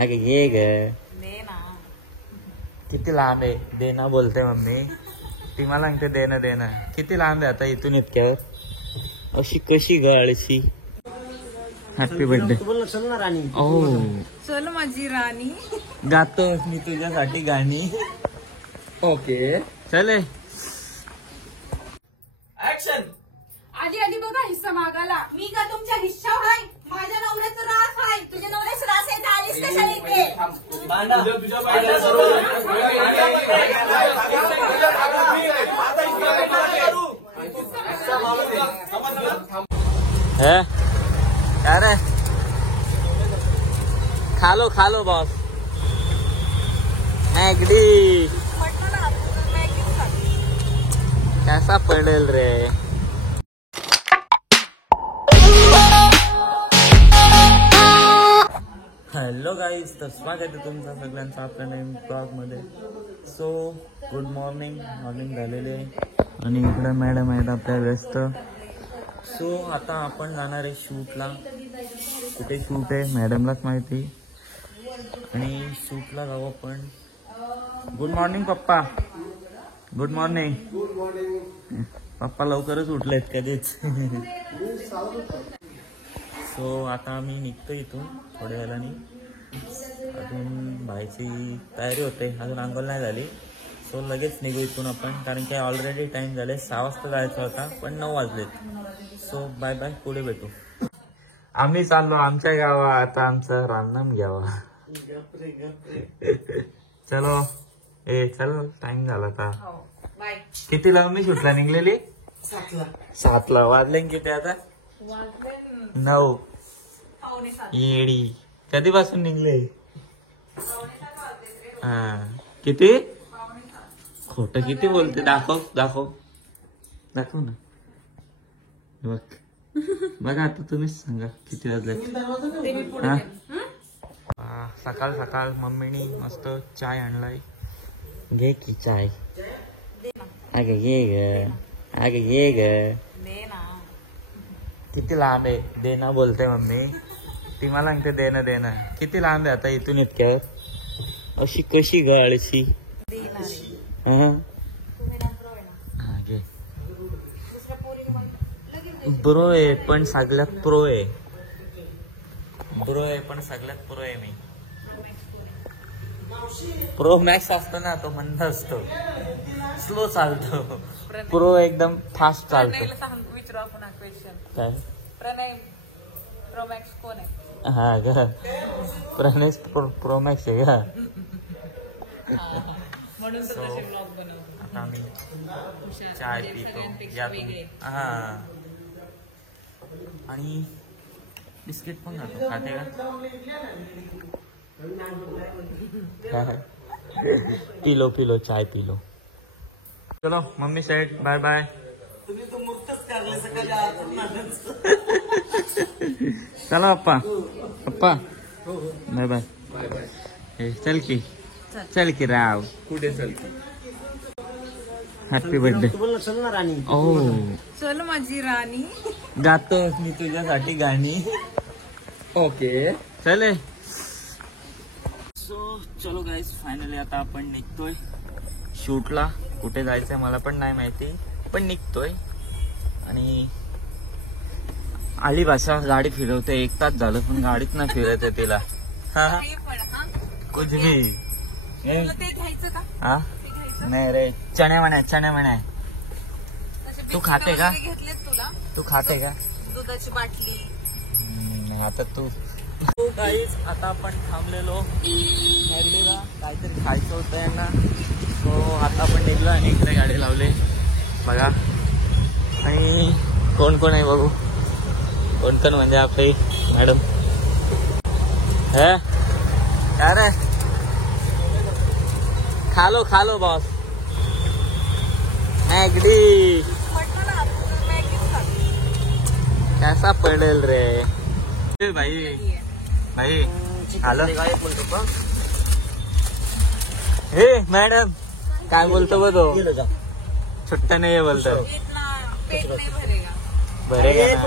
आगे ये ग किती लांब आहे देना बोलते मम्मी ती मला सांगते देणं देणं किती लांब आहे आता इथून इतक्यावर अशी कशी ग आळशी हॅपी बर्थडे ओ चल माझी राणी गातो मी तुझ्यासाठी गाणी ओके चले ऍक्शन आधी आधी बघा हिस्सा मागायला मी का तुमच्या हिश्शावर आहे माझ्या नवऱ्याचं रास आहे तुझ्या नवऱ्याचं रास आहे तर आलीस कशाला इथे क्या रे खा लो बॉस मॅगडी कैसा पडेल रे हॅलो गाईज तर स्वागत आहे तुमचं सगळ्यांचं आपल्या नवीन ब्लॉग मध्ये सो गुड मॉर्निंग झालेले आहे आणि इकडे मॅडम आहेत आपल्या व्यस्त सो आता आपण जाणार आहे शूटला कुठे शूट आहे मॅडमलाच माहिती आणि शूटला जाऊ आपण गुड मॉर्निंग पप्पा गुड मॉर्निंग पप्पा लवकरच उठलेत कधीच सो आता आम्ही निघतो इथून थोड्या वेळाने अजून बाहेरची तयारी होते अजून अंघोळ नाही झाली सो लगेच निघू इथून आपण कारण की ऑलरेडी टाइम झाले 6 वाजता जायचा होता पण 9 वाजलेत सो बाय बाय पुढे भेटू आम्ही चाललो आमच्या गावात आता आमचं रामनाम घ्यावा चलो ए चल टाइम झाला आता कितीला मी शूटला निघलेली 7ला वाजले किती आता 9 येडी कधीपासून निघले हा किती खोट किती बोलते दाखव ना बघा आता तुम्हीच सांगा किती वाजले सकाळ मम्मीनी मस्त चाय आणलाय घे की चाय आगे ये ग किती लांब आहे देना बोलते मम्मी ती मला सांगते देणं किती लांब आहे आता इथून इतक्यावर अशी कशी ग आळशी ब्रो आहे पण सगळ्यात प्रो आहे मी प्रो मॅक्स असतो ना तो मंद असतो स्लो चालतो प्रो एकदम फास्ट चालतो विचारू आपण क्वेश्चन काय प्रणय प्रोमॅक्स कोण आहे हा ग प्रणय प्रोमॅक्स आहे का म्हणून तर तसे ब्लॉग बनव आता आम्ही चाय पितो हा आणि बिस्किट पण खातो खाते का पिलो चाय पिलो चलो मम्मी साइड बाय बाय तुम्ही तो मुक्तच करले चला पप्पा बाय बाय चल की राव कुठे चल हॅपी बर्थडे ओ चल माझी राणी गातो मी तुझ्यासाठी गाणी ओके चले सो चलो गाईज फायनली आता आपण निघतोय शूटला कुठे जायचंय मला पण नाही माहिती पण निघतोय आणि आली भाषा गाडी फिरवते 1 तास झालं पण गाडीत नाही फिरत आहे तिला कुछ भी हा नाही रे चणे म्हणे तू खाते का दुधाची बाटली आता तू गाईज आता आपण थांबलेलो मॅगडीला काहीतरी खायचं होतं यांना सो आता आपण निघलो आणि इकडे गाडी लावले बघा आणि कोण आहे बघू कोण म्हणजे आपली मॅडम काय रे खा लो बॉस मॅगडी कैसा पडेल रे भाई आलो हे मॅडम काय बोलतो बघ तो छुट्टा नाही बोलतो भरेगा ना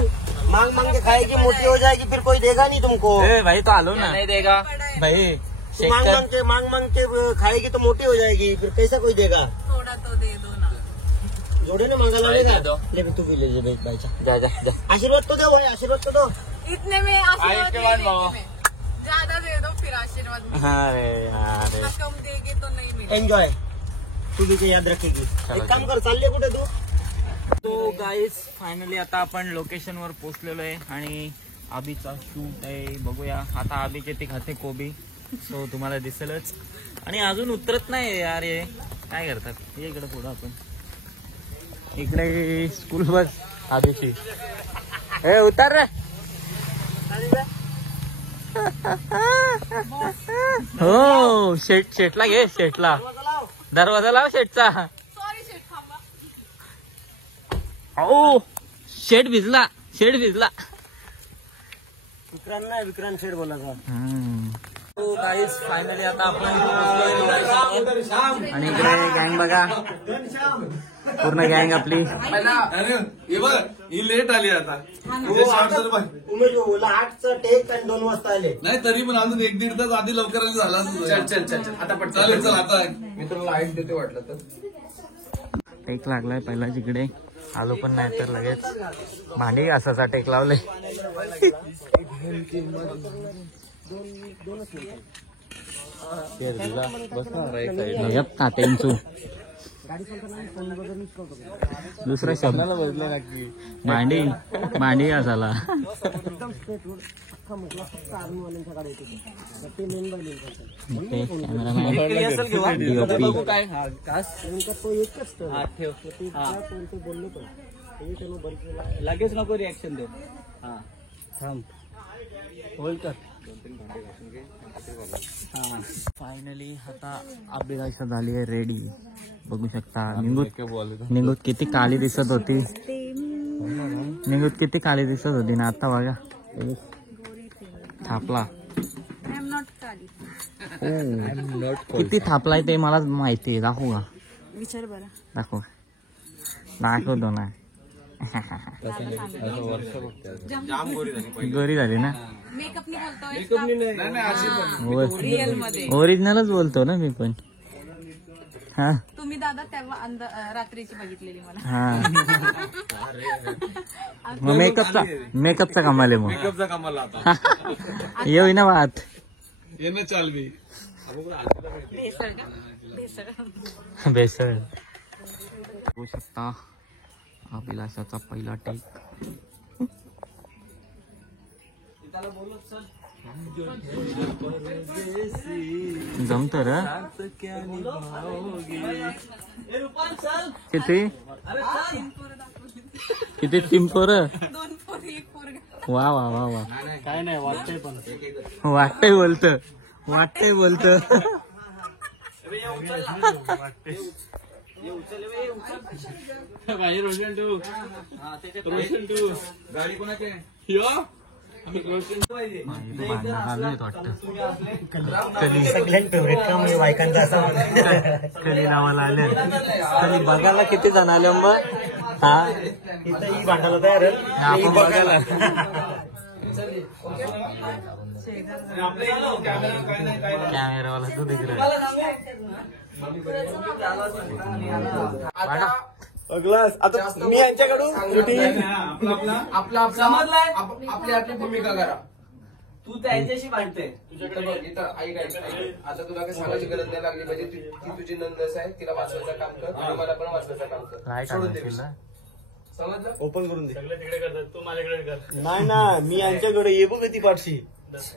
मांग मांग के खाएगी, मोटी हो जाएगी, फिर कोई देगा नहीं तुमको। ए भाई तो आलो ना, नहीं देगा भाई। मांग मांग के खाएगी तो मोटी हो जाएगी, फिर कैसा कोई देगा। थोड़ा तो दे दो ना। जोड़े ने मांगा लगेगा। दो। ले तू भी ले जा भाई, जा जा जा। आशीर्वाद तो दो भाई, आशीर्वाद तो दो। इतने में आशीर्वाद के बाद नहीं लो। देंगे मैं। ज्यादा दे दो फिर आशीर्वाद में। अरे यार कम देंगे तो नहीं मिलेगा। एन्जॉय, तू भी ते याद रखेगी। एक काम कर, चालले कुठे तू? तो गाईज फायनली आता आपण लोकेशन वर पोहोचलेलो आहे आणि आबीचा शूट आहे. बघूया आता आबी किती खाते कोबी, सो तुम्हाला दिसेलच. आणि अजून उतरत नाही यार, हे काय करतात. ये इकडे पुढं आपण, इकडे स्कूल बस आबीची. ए उतर रे. हो शेटला घे, शेटला दरवाजा लाव शेटचा. सॉरी शेठ, थांबा. ओ शेट भिजला, शेट भिजला. विक्रांत नाही, विक्रांत शेठ बोलायचा. तो गाईज फायनली आता आपण पोहोचलोय आणि इकडे गँग बघा, पूर्ण गँग आपली. ही लेट आली आता. उमेश बोला 8चा टेक आणि 2 वाजता आले. नाही तरी पण अजून 1-1.5 तास आधी लवकर झाला. चल आता पण चालेल. चल आता मी तुला लाईट देते वाटलं तर. टेक लागलाय पहिला जिकडे आलो पण नाही तर लगेच भांडी घासाचा टेक लावले. तात्यांचू दुसरा शब्द भांडी घासाला. लगेच नको रिॲक्शन दे. हा थांब, होल्ड कर. फायनली आता अभिलाषा झाली आहे रेडी. बघू शकता निंगूत किती काळी दिसत होती. निंगूत किती काळी दिसत होती ना, आता बघा थापला. आय एम नॉट काली. किती थापलाय ते मला माहिती आहे. दाखवू का? विचार बरं. दाखवतो ना. गोरी झाली ना. मेकअप नाही बोलतोय. रिअल मध्ये ओरिजिनलच बोलतो ना मी पण. हा तुम्ही दादा तेव्हा रात्रीची बघितलेली मला. हा मग मेकअपचा कमाल आहे. मग मेकअपचा कामाला आता येऊ ना बात. येणं चाल बी. भेसळ का? भेसळ. बेसळ. बघू शकता अभिलाषाचा पहिला टेक. जमत र किती तीन पोरं. 2 पोरी 1 पोरगा. वा वा वा वा. काय नाही वाटतंय, पण वाटतंय बोलत. गाडी कोणाची सगळ्यात फेवरेट काम म्हणजे बायकांचा असा कली नावाला आले. कधी बघायला किती जण आले मग. हा इथं भांडायला तयार आहे. आपण बघायला. कॅमेरावाला तू दिख रहा आता मी यांच्याकडून आपली आपली भूमिका करा. तू त्यांच्याशी भांडते. तुझ्याकडे बघ इथं आई आता तुला काही सांगायची गरज नाही लागली पाहिजे. ती तुझी नंदस आहे, तिला वाचवायचं काम कर आणि मला पण वाचवायचं काम कर. सोडून दे विषय. समजलं? ओपन करून दे. तिकडे करतात, तू माझ्याकडे कर. नाही ना, मी यांच्याकडे ये बघ ती पाठशी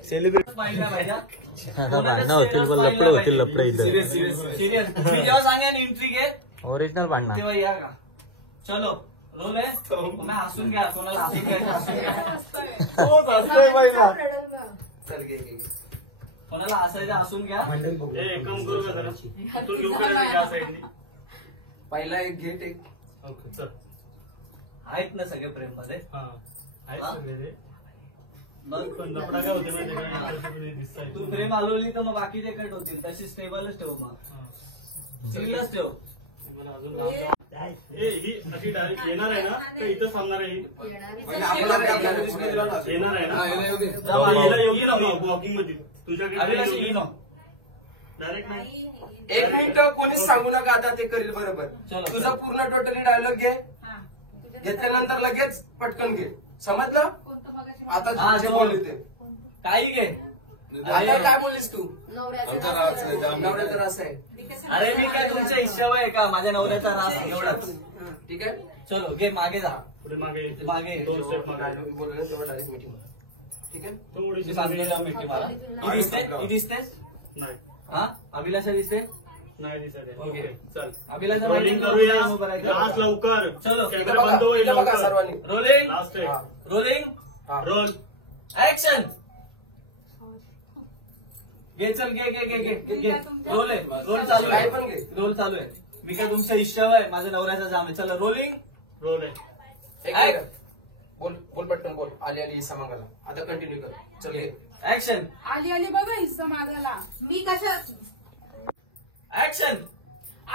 सेलिब्रेट. भांडणं होतील पण लपडे इथं. मी जेव्हा सांगा एंट्री घे ओरिजिनल भांडणं. तेव्हा या का. चलो रोल आहे. मैं हसून घ्या, कोणाला हसून घ्या. चल घे घे. कोणाला हसायचं हसून घ्या. कम करू का जरा. तू घेऊ का साईडने. पहिला एक घे टेक. आहेत ना सगळे प्रेम मध्ये. तू प्रेम हलवली तर मग बाकीचे कट होतील. तशी स्टेबलच ठेव. मग स्टीलच ठेव. ही अशी डायरेक्ट येणार आहे ना तर इथं थांबणार आहे येणार आहे ना योग्य ना वॉकिंग मध्ये तुझ्याकडे डायरेक्ट नाही. एक मिनिट कोणीच सांगू नका आता ते करेल बरोबर. तुझा पूर्ण टोटली डायलॉग घे, घेतल्यानंतर लगेच पटकन घे. समजलं? आता जे बोलले ते काही घे. आता काय बोललीस तू? नवऱ्याचा नवऱ्याचा रास आहे. अरे मी काय तुमच्या इच्छा आहे का माझ्या नवऱ्याचा रास एवढाच. ठीक आहे, चलो घे मागे जा. पुढे मागे मागे 2 स्टेप मागे. डायलॉग बोललो तेव्हा डायरेक्ट मीटिंग. ठीक आहे, थोडीशी मला ही दिसते नाही हा अभिलाषा दिसते नाही दिसत आहे. ओके. चल अभिलाषा रोलिंग करूया लास्ट लवकर. चलो कॅमेरा बंद होईल इथं बघा लवकर. सर्वांनी. रोलिंग लास्ट आहे रोलिंग रोल. ऍक्शन. घे चल घे घे घे घे घे रोल आहे रोल चालू काय आहे पण घे. रोल चालू आहे. मी काय तुमच्या इच्छा आहे माझ्या नवऱ्याचा जाम आहे. चला रोलिंग रोल आहे. एक मिनिट. बोल बोल पटकन बोल. आली आली हिस्सा मागायला. आता कंटिन्यू कर. चल घे. ऍक्शन आली आली बघा हिस्सा मागायला. मी कशा ऍक्शन.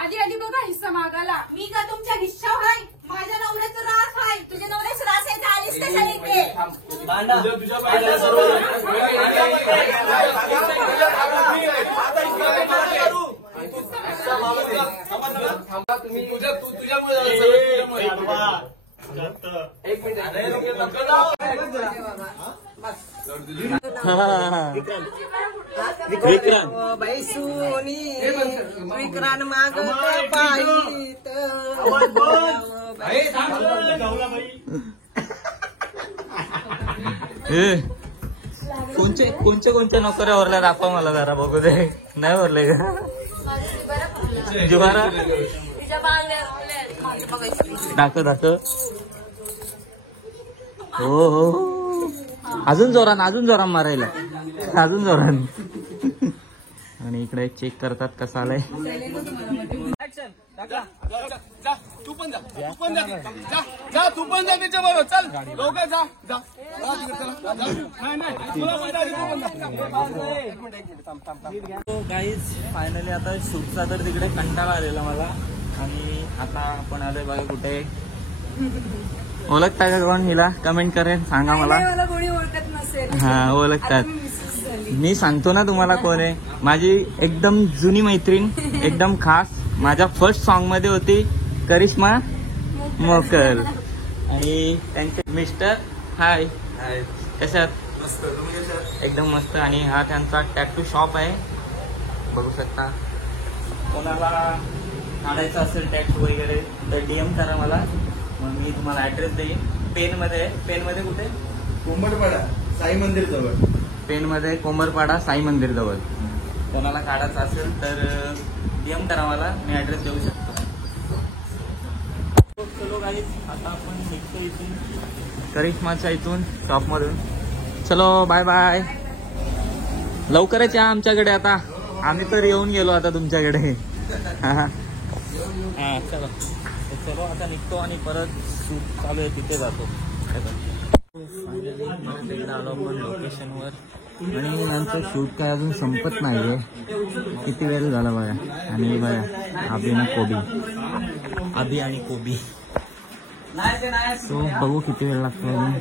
आली आली बघा हिस्सा मागायला. मी का तुमच्या हिस्सा हाय माझ्या नवऱ्याचं रास हाय तुझ्या नवऱ्याचं रास आहे तर आलीस कशाला इथे? भांडा भांडा सर्व. थांबा तुम्ही. जास्त. एक मिनिट. विक्रांत बाई सोनी विक्रांत माग कोणच्या नोकऱ्या भरल्या दाखवा मला जरा बघू दे. नाही भरले का जुवारा तिच्या बांगड्या माझी बघायची. दाखव हो अजून जोरान मारायला अजून जोरान. आणि इकडे चेक करतात कसं आलंय. तू पण जा तू पण जा त्याच्याबरोबर. चल दोघं जा जा. गाईज फायनली आता शूटचा तर तिकडे कंटाळा आलेला मला. आणि आता आपण आलोय बघा कुठे. ओळखता का कोण हिला? कमेंट करेन सांगा मला. मला कोणी ओळखत नसेल. हा ओळखतात. मी सांगतो ना तुम्हाला कोण आहे. माझी एकदम जुनी मैत्रीण एकदम खास. माझ्या फर्स्ट सॉन्ग मध्ये होती करिश्मा मोकर. आणि त्यांचे मिस्टर हाय कशात एकदम मस्त. आणि हा त्यांचा टॅटू शॉप आहे बघू शकता. कोणाला काढायचं असेल टॅटू वगैरे तर DM करा मला. मग मी तुम्हाला ऍड्रेस देईन. पेनमध्ये कुठे? कोंबडपाडा साई मंदिर जवळ. पेनमध्ये कोंबरपाडा साई मंदिर जवळ. कोणाला काढायचं असेल तर DM करा मला. मी ऍड्रेस देऊ शकतो. चलो गाईज आता आपण निघतो इथून करिश्माच्या इथून शॉपमधून. चलो बाय बाय. लवकरच या आमच्याकडे. आता आम्ही तर येऊन गेलो आता तुमच्याकडे. हा चलो आता निघतो आणि परत शूट चालू आहे तिथे जातो. फायनली आलो आपण लोकेशनवर. आणि नंतर शूट काय अजून संपत नाहीये. किती वेळ झाला बघा. आणि बघा अभि आणि कोबी सो बघू किती वेळ लागतो अजून.